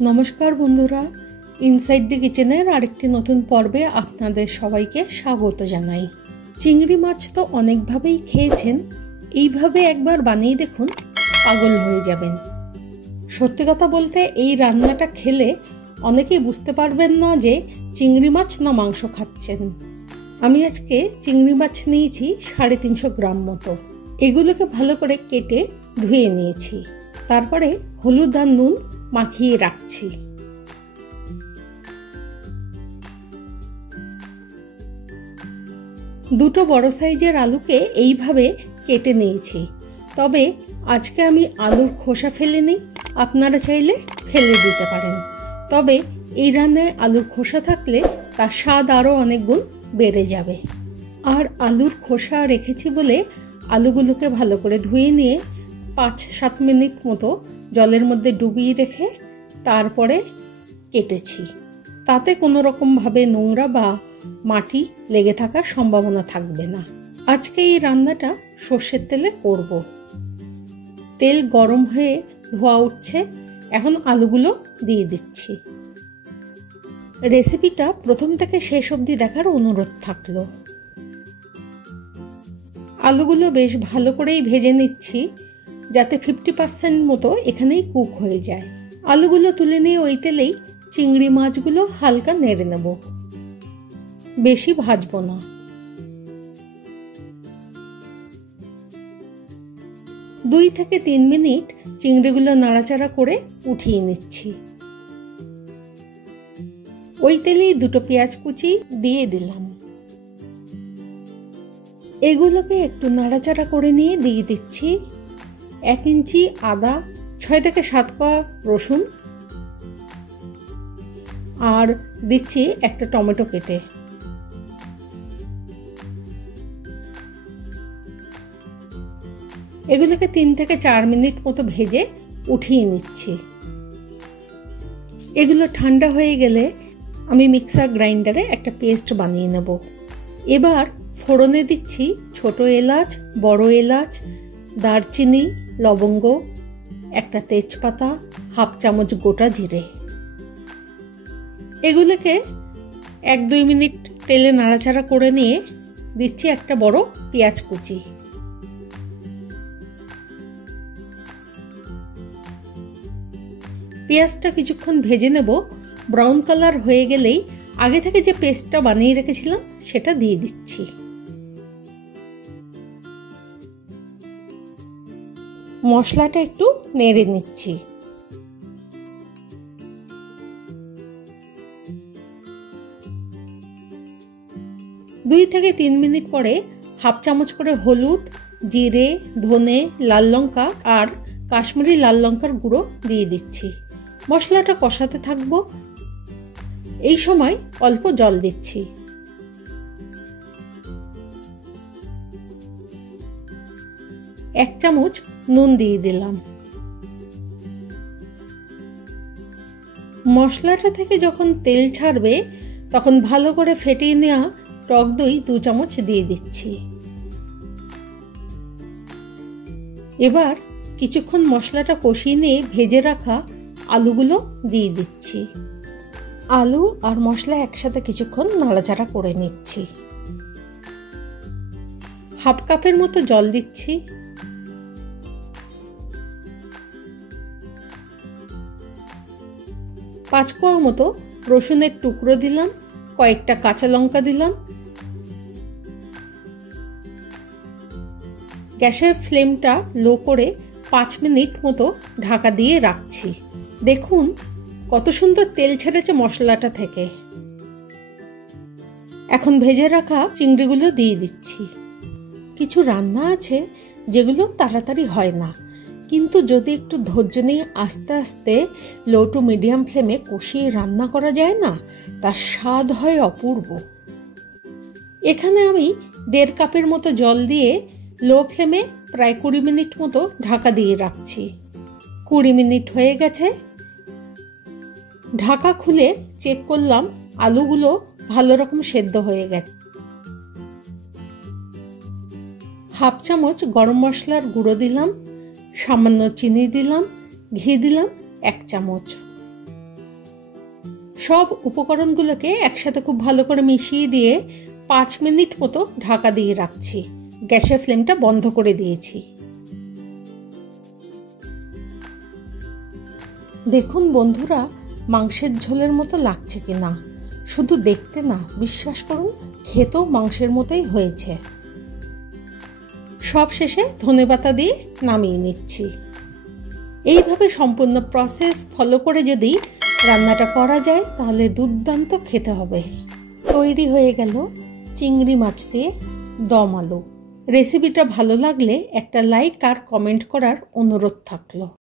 নমস্কার বন্ধুরা, ইনসাইড দি কিচেনের আরেকটি নতুন পর্বে আপনাদের সবাইকে স্বাগত জানাই। চিংড়ি মাছ তো অনেকভাবেই খেয়েছেন, এইভাবে একবার বানিয়ে দেখুন, পাগল হয়ে যাবেন। সত্যি কথা বলতে এই রান্নাটা খেলে অনেকেই বুঝতে পারবেন না যে চিংড়ি মাছ না মাংস খাচ্ছেন। আমি আজকে চিংড়ি মাছ নিয়েছি 350 গ্রাম মতো। এগুলোকে ভালো করে কেটে ধুয়ে নিয়েছি, তারপরে হলুদ আর নুন মাখিয়ে রাখছি। দুটো বড় সাইজের আলুকে এইভাবে কেটে নিয়েছি, তবে আজকে আমি আলুর খোসা ফেলে নিই, আপনারা চাইলে ফেলে দিতে পারেন। তবে এই রান্নায় আলুর খোসা থাকলে তার স্বাদ আরও অনেক গুণ বেড়ে যাবে। আর আলুর খোসা রেখেছি বলে আলুগুলোকে ভালো করে ধুয়ে নিয়ে 5-7 মিনিট মতো জলের মধ্যে ডুবিয়ে রেখে তারপরে কেটেছি। তাতে কোনো রকমভাবে নোংরা বা মাটি লেগে থাকার সম্ভাবনা থাকবে না। আজকে এই রান্নাটা সর্ষের তেলে করব। তেল গরম হয়ে ধোয়া উঠছে, এখন আলুগুলো দিয়ে দিচ্ছি। রেসিপিটা প্রথম থেকে শেষ অবধি দেখার অনুরোধ থাকলো। আলুগুলো বেশ ভালো করেই ভেজে নিচ্ছি, যাতে 50% মতো এখানেই কুক হয়ে যায়। আলুগুলো তুলে নিয়ে ওই তেলেই চিংড়ি মাছগুলো হালকা নেড়ে নেব, বেশি ভাজবো না। দুই থেকে 3 মিনিট চিংড়িগুলো নাড়াচাড়া করে উঠিয়ে নিচ্ছি। ওই তেলেই দুটো পেঁয়াজ কুচি দিয়ে দিলাম। এগুলোকে একটু নাড়াচাড়া করে নিয়ে দিয়ে দিচ্ছি 1 ইঞ্চি আদা, 6 থেকে 7 কোয়া রসুন, আর দিচ্ছি একটা টমেটো কেটে। এগুলোকে 3 থেকে 4 মিনিট মতো ভেজে উঠিয়ে নিচ্ছি। এগুলো ঠান্ডা হয়ে গেলে আমি মিক্সার গ্রাইন্ডারে একটা পেস্ট বানিয়ে নেব। এবার ফোড়নে দিচ্ছি ছোট এলাচ, বড় এলাচ, দারচিনি, লবঙ্গ, একটা তেজপাতা, 1/2 চামচ গোটা জিরে। এগুলোকে 1-2 মিনিট তেলে নাড়াচাড়া করে নিয়ে দিচ্ছি একটা বড় পেঁয়াজ কুচি। পেঁয়াজটা কিছুক্ষণ ভেজে নেব। ব্রাউন কালার হয়ে গেলেই আগে থেকে যে পেস্টটা বানিয়ে রেখেছিলাম সেটা দিয়ে দিচ্ছি। মশলাটা একটু নেড়ে নিচ্ছি। দুই থেকে 3 মিনিট পরে 1/2 চামচ করে হলুদ, জিরে, ধনে, লাল লঙ্কা আর কাশ্মীরি লাল লঙ্কার গুঁড়ো দিয়ে দিচ্ছি। মশলাটা কষাতে থাকবো। এই সময় অল্প জল দিচ্ছি। 1 চামচ নুন দিয়ে দিলাম। মশলাটা থেকে যখন তেল ছাড়বে তখন ভালো করে ফেটিয়ে নেওয়া টক দই 2 চামচ দিয়ে দিচ্ছি। এবার কিছুক্ষণ মশলাটা কষিয়ে নিয়ে ভেজে রাখা আলুগুলো দিয়ে দিচ্ছি। আলু আর মশলা একসাথে কিছুক্ষণ নাড়াচাড়া করে নিচ্ছি। 1/2 কাপের মতো জল দিচ্ছি। পাঁচ কোয়া মতো রসুনের টুকরো দিলাম, কয়েকটা কাঁচা লঙ্কা দিলাম। গ্যাসের ফ্লেমটা লো করে 5 মিনিট মতো ঢাকা দিয়ে রাখছি। দেখুন কত সুন্দর তেল ছেড়েছে মশলাটা থেকে। এখন ভেজে রাখা চিংড়িগুলো দিয়ে দিচ্ছি। কিছু রান্না আছে যেগুলো তাড়াতাড়ি হয় না, কিন্তু যদি একটু ধৈর্য নিয়ে আস্তে আস্তে লো টু মিডিয়াম ফ্লেমে কষিয়ে রান্না করা যায় না, তার স্বাদ হয় অপূর্ব। এখানে আমি 1.5 কাপের মতো জল দিয়ে লো ফ্লেমে প্রায় 20 মিনিট মতো ঢাকা দিয়ে রাখছি। 20 মিনিট হয়ে গেছে। ঢাকা খুলে চেক করলাম আলুগুলো ভালো রকম সেদ্ধ হয়ে গেছে। 1/2 চামচ গরম মশলার গুঁড়ো দিলাম, সামান্য চিনি দিলাম, ঘি দিলাম 1 চামচ। সব উপকরণগুলোকে একসাথে খুব ভালো করে মিশিয়ে দিয়ে 5 মিনিট মতো ঢাকা দিয়ে রাখছি। গ্যাসের ফ্লেমটা বন্ধ করে দিয়েছি। দেখুন বন্ধুরা, মাংসের ঝোলের মতো লাগছে কিনা। শুধু দেখতে না, বিশ্বাস করুন খেতেও মাংসের মতোই হয়েছে। সব শেষে ধনেপাতা দিয়ে নামিয়ে নিচ্ছি। এইভাবে সম্পূর্ণ প্রসেস ফলো করে যদি রান্নাটা করা যায় তাহলে দুর্দান্ত খেতে হবে। তৈরি হয়ে গেল চিংড়ি মাছ দিয়ে দম আলু। রেসিপিটা ভালো লাগলে একটা লাইক আর কমেন্ট করার অনুরোধ থাকলো।